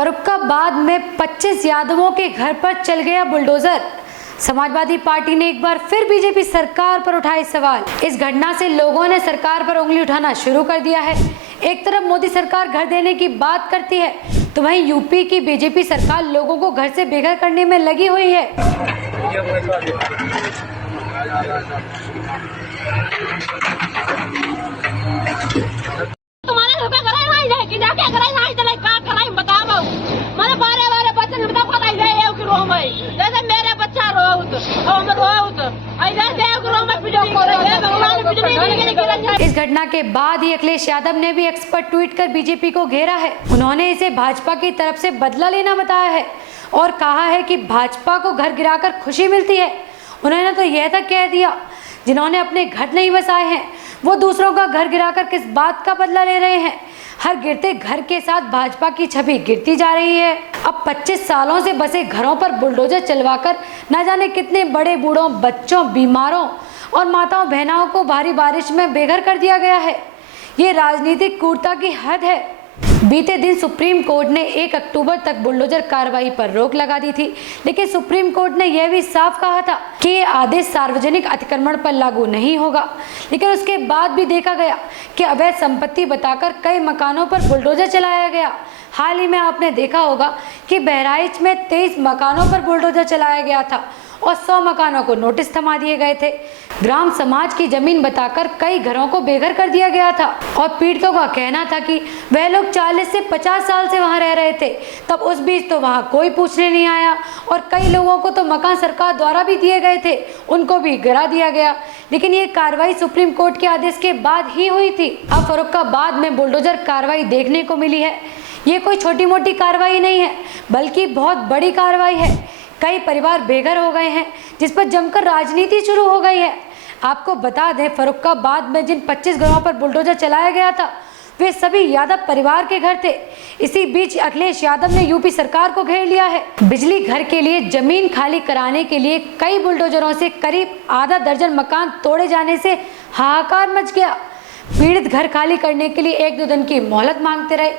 फर्रुखाबाद में 25 यादवों के घर पर चल गया बुलडोजर। समाजवादी पार्टी ने एक बार फिर बीजेपी सरकार पर उठाए सवाल। इस घटना से लोगों ने सरकार पर उंगली उठाना शुरू कर दिया है। एक तरफ मोदी सरकार घर देने की बात करती है, तो वहीं यूपी की बीजेपी सरकार लोगों को घर से बेघर करने में लगी हुई है। इस घटना के बाद ही अखिलेश यादव ने भी एक्स पर ट्वीट कर बीजेपी को घेरा है। उन्होंने इसे भाजपा की तरफ से बदला लेना बताया है और कहा है कि भाजपा को घर गिराकर खुशी मिलती है। उन्होंने तो यह तक कह दिया, जिन्होंने अपने घर नहीं बसाए हैं वो दूसरों का घर गिराकर किस बात का बदला ले रहे हैं। हर गिरते घर के साथ भाजपा की छवि गिरती जा रही है। अब 25 सालों से बसे घरों पर बुलडोजर चलवाकर न जाने कितने बड़े बूढ़ों, बच्चों, बीमारों और माताओं बहनाओं को भारी बारिश में बेघर कर दिया गया है। ये राजनीतिक क्रूरता की हद है। बीते दिन सुप्रीम कोर्ट ने 1 अक्टूबर तक बुलडोजर कार्रवाई पर रोक लगा दी थी, लेकिन सुप्रीम कोर्ट ने यह भी साफ कहा था कि ये आदेश सार्वजनिक अतिक्रमण पर लागू नहीं होगा। लेकिन उसके बाद भी देखा गया कि अवैध संपत्ति बताकर कई मकानों पर बुलडोजर चलाया गया। हाल ही में आपने देखा होगा कि बहराइच में 23 मकानों पर बुलडोजर चलाया गया था और 100 मकानों को नोटिस थमा दिए गए थे। ग्राम समाज की जमीन बताकर कई घरों को बेघर कर दिया गया था और पीड़ितों का कहना था कि वह लोग 40 से 50 साल से वहां रह रहे थे, तब उस बीच तो वहां कोई पूछने नहीं आया और कई लोगों को तो मकान सरकार द्वारा भी दिए गए थे, उनको भी गिरा दिया गया। लेकिन ये कार्रवाई सुप्रीम कोर्ट के आदेश के बाद ही हुई थी। अब फर्रुखाबाद में बुलडोजर कार्रवाई देखने को मिली है। ये कोई छोटी मोटी कार्रवाई नहीं है, बल्कि बहुत बड़ी कार्रवाई है। कई परिवार बेघर हो गए हैं, जिस पर जमकर राजनीति शुरू हो गई है। आपको बता दें, फर्रुखाबाद में जिन 25 घरों पर बुलडोजर चलाया गया था वे सभी यादव परिवार के घर थे। इसी बीच अखिलेश यादव ने यूपी सरकार को घेर लिया है। बिजली घर के लिए जमीन खाली कराने के लिए कई बुलडोजरों से करीब आधा दर्जन मकान तोड़े जाने से हाहाकार मच गया। पीड़ित घर खाली करने के लिए 1-2 दिन की मोहलत मांगते रहे,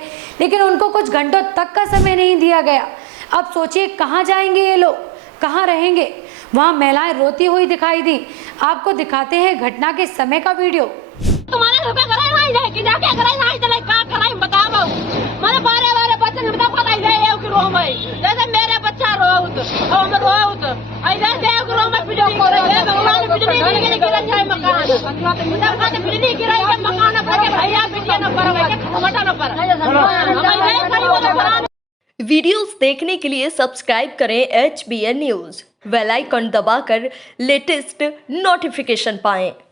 लेकिन उनको कुछ घंटों तक का समय नहीं दिया गया। अब सोचिए कहाँ जाएंगे ये लोग, कहाँ रहेंगे। वहाँ महिलाएं रोती हुई दिखाई दी। आपको दिखाते हैं घटना के समय का वीडियो। तुम्हारे घर पे कराई नहीं जाए कि जाके कराई नहीं चले का कराई बताओ। मैंने बारे बच्चे ने बता पता है कि रो में जैसे मेरे बच्चा रोत और हम रोत ऐसे देव रो में वीडियो कर रहे हैं। भगवान बिजली नहीं गिरा जाए मकान जब का बिजली गिराई के मकान पर के भैया बिटिया न पर के मटा न पर वीडियोस देखने के लिए सब्सक्राइब करें HBN न्यूज़, बेल आइकन दबाकर लेटेस्ट नोटिफिकेशन पाएं।